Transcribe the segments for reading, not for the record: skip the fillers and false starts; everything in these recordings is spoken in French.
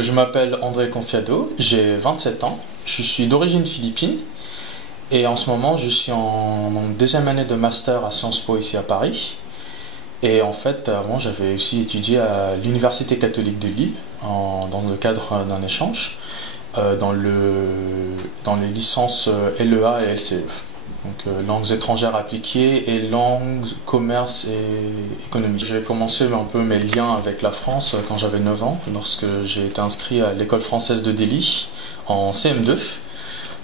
Je m'appelle André Confiado, j'ai 27 ans, je suis d'origine philippine et en ce moment je suis en deuxième année de master à Sciences Po ici à Paris. Et en fait, avant j'avais aussi étudié à l'Université catholique de Lille dans le cadre d'un échange dans les licences LEA et LCE. Donc langues étrangères appliquées et langues, commerce et économie. J'ai commencé un peu mes liens avec la France quand j'avais 9 ans, lorsque j'ai été inscrit à l'école française de Delhi en CM2,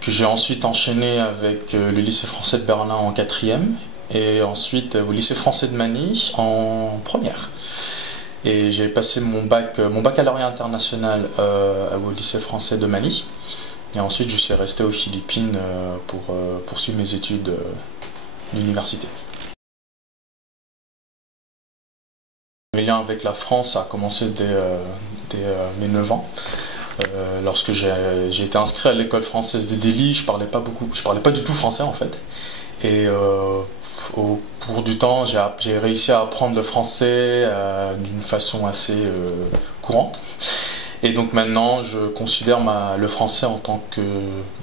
que j'ai ensuite enchaîné avec le lycée français de Berlin en 4e et ensuite au lycée français de Manille en première. Et j'ai passé mon baccalauréat international au lycée français de Manille. Et ensuite, je suis resté aux Philippines pour poursuivre mes études à l'université. Mes liens avec la France a commencé dès mes 9 ans. Lorsque j'ai été inscrit à l'école française de Delhi, je parlais pas du tout français en fait. Et au cours du temps, j'ai réussi à apprendre le français d'une façon assez courante. Et donc maintenant, je considère le français en tant que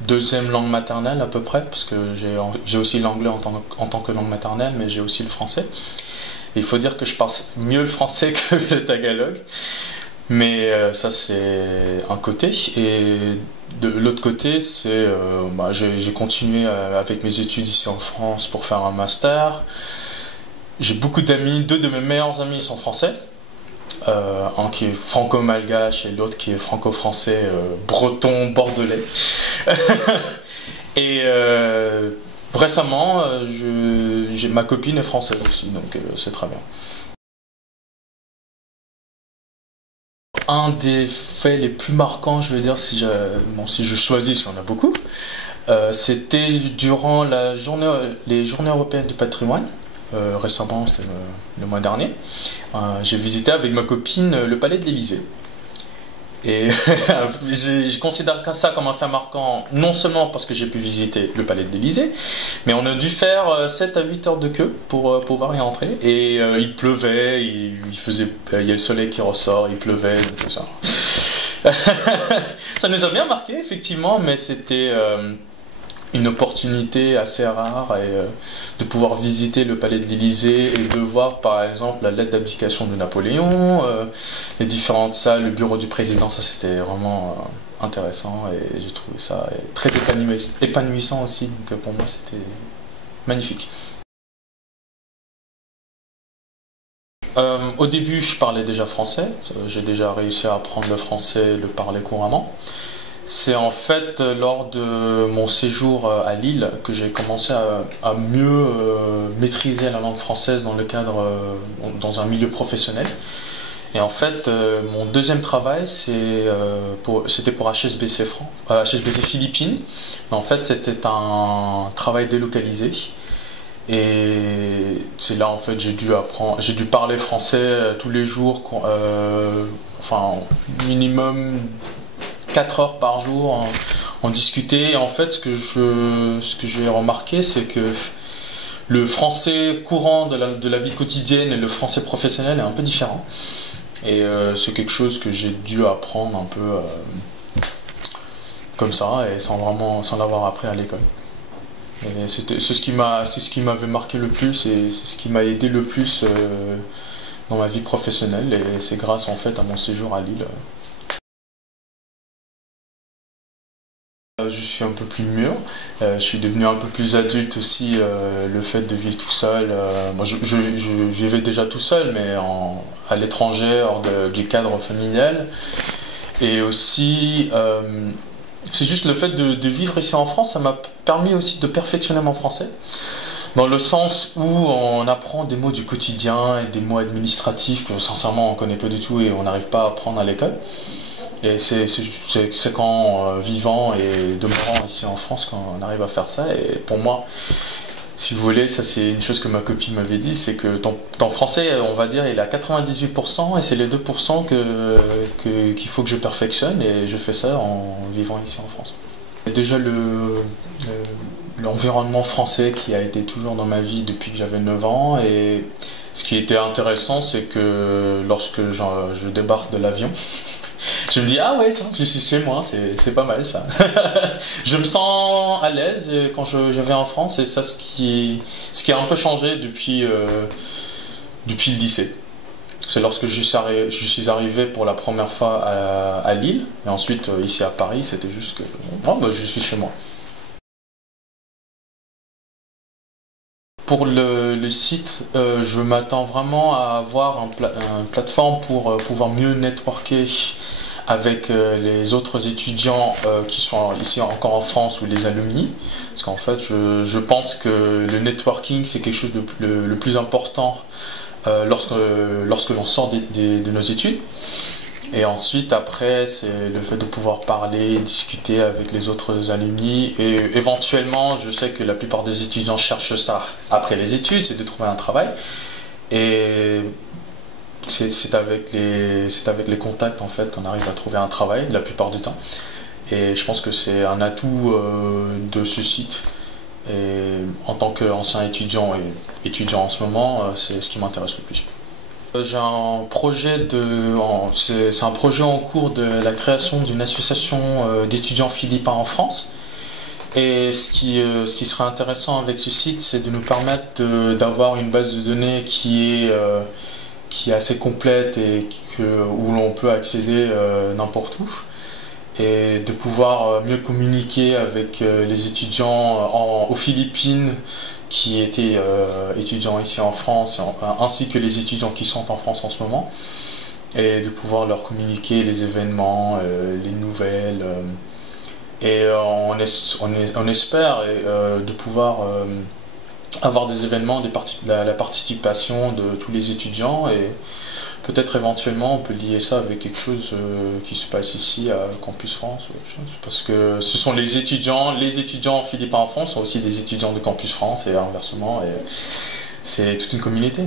deuxième langue maternelle à peu près, parce que j'ai aussi l'anglais en tant que langue maternelle, mais j'ai aussi le français. Et il faut dire que je parle mieux le français que le tagalog, mais ça c'est un côté. Et de l'autre côté, c'est j'ai continué avec mes études ici en France pour faire un master. J'ai beaucoup d'amis, deux de mes meilleurs amis sont français. Un qui est franco-malgache et l'autre qui est franco-français, breton, bordelais. Et récemment, ma copine est française aussi, donc c'est très bien. Un des faits les plus marquants, je veux dire, si je choisis, si on a beaucoup, c'était durant les journées européennes du patrimoine. Récemment, c'était le mois dernier, j'ai visité avec ma copine le palais de l'Élysée. Et je considère ça comme un fait marquant, non seulement parce que j'ai pu visiter le palais de l'Élysée, mais on a dû faire 7 à 8 heures de queue pour pouvoir y entrer. Et il pleuvait, il y a le soleil qui ressort, il pleuvait, tout ça. Ça nous a bien marqué, effectivement, mais c'était une opportunité assez rare de pouvoir visiter le palais de l'Élysée et de voir par exemple la lettre d'abdication de Napoléon, les différentes salles, le bureau du président. Ça c'était vraiment intéressant et j'ai trouvé ça très épanouissant aussi, donc pour moi c'était magnifique. Au début je parlais déjà français, j'ai déjà réussi à apprendre le français, le parler couramment. C'est en fait lors de mon séjour à Lille que j'ai commencé à mieux maîtriser la langue française dans un milieu professionnel. Et en fait, mon deuxième travail, c'était pour HSBC Philippines. Mais en fait, c'était un travail délocalisé. Et c'est là en fait j'ai dû parler français tous les jours, enfin minimum 4 heures par jour en discuter. Et en fait, ce que j'ai remarqué, c'est que le français courant de la vie quotidienne et le français professionnel est un peu différent. Et c'est quelque chose que j'ai dû apprendre un peu comme ça et sans l'avoir appris à l'école. Et c'est ce qui m'avait marqué le plus et c'est ce qui m'a aidé le plus dans ma vie professionnelle. Et c'est grâce en fait à mon séjour à Lille. Je suis un peu plus mûr, je suis devenu un peu plus adulte aussi, le fait de vivre tout seul. Moi, je vivais déjà tout seul, mais à l'étranger, hors du cadre familial. Et aussi, c'est juste le fait de vivre ici en France, ça m'a permis aussi de perfectionner mon français. Dans le sens où on apprend des mots du quotidien et des mots administratifs que sincèrement on ne connaît pas du tout et on n'arrive pas à apprendre à l'école. Et c'est qu'en vivant et demeurant ici en France qu'on arrive à faire ça. Et pour moi, si vous voulez, ça c'est une chose que ma copine m'avait dit, c'est que ton français, on va dire, il est à 98% et c'est les 2% qu'il faut que je perfectionne et je fais ça en vivant ici en France. Déjà l'environnement français qui a été toujours dans ma vie depuis que j'avais 9 ans et ce qui était intéressant, c'est que lorsque je débarque de l'avion, Je me dis, ah ouais, tiens, je suis chez moi, c'est pas mal ça. Je me sens à l'aise quand je vais en France, et ça, ce qui a un peu changé depuis le lycée. C'est lorsque je suis arrivé pour la première fois à Lille, et ensuite ici à Paris, c'était juste que oh, bah, je suis chez moi. Pour le site, je m'attends vraiment à avoir une plateforme pour pouvoir mieux networker avec les autres étudiants qui sont ici encore en France ou les alumni. Parce qu'en fait, je pense que le networking, c'est quelque chose de le plus important lorsque l'on sort de nos études. Et ensuite, après, c'est le fait de pouvoir parler, discuter avec les autres alumni. Et éventuellement, je sais que la plupart des étudiants cherchent ça après les études, c'est de trouver un travail. Et c'est avec les contacts en fait qu'on arrive à trouver un travail la plupart du temps. Et je pense que c'est un atout de ce site. Et en tant qu'ancien étudiant et étudiant en ce moment, c'est ce qui m'intéresse le plus. J'ai un projet c'est un projet en cours de la création d'une association d'étudiants philippins en France. Et ce qui serait intéressant avec ce site, c'est de nous permettre d'avoir une base de données qui est assez complète et où l'on peut accéder n'importe où. Et de pouvoir mieux communiquer avec les étudiants aux Philippines qui étaient étudiants ici en France, ainsi que les étudiants qui sont en France en ce moment, et de pouvoir leur communiquer les événements, les nouvelles, et on espère de pouvoir avoir des événements, la participation de tous les étudiants, et peut-être éventuellement on peut lier ça avec quelque chose qui se passe ici à Campus France, parce que ce sont les étudiants philippins en France sont aussi des étudiants de Campus France et inversement, et c'est toute une communauté.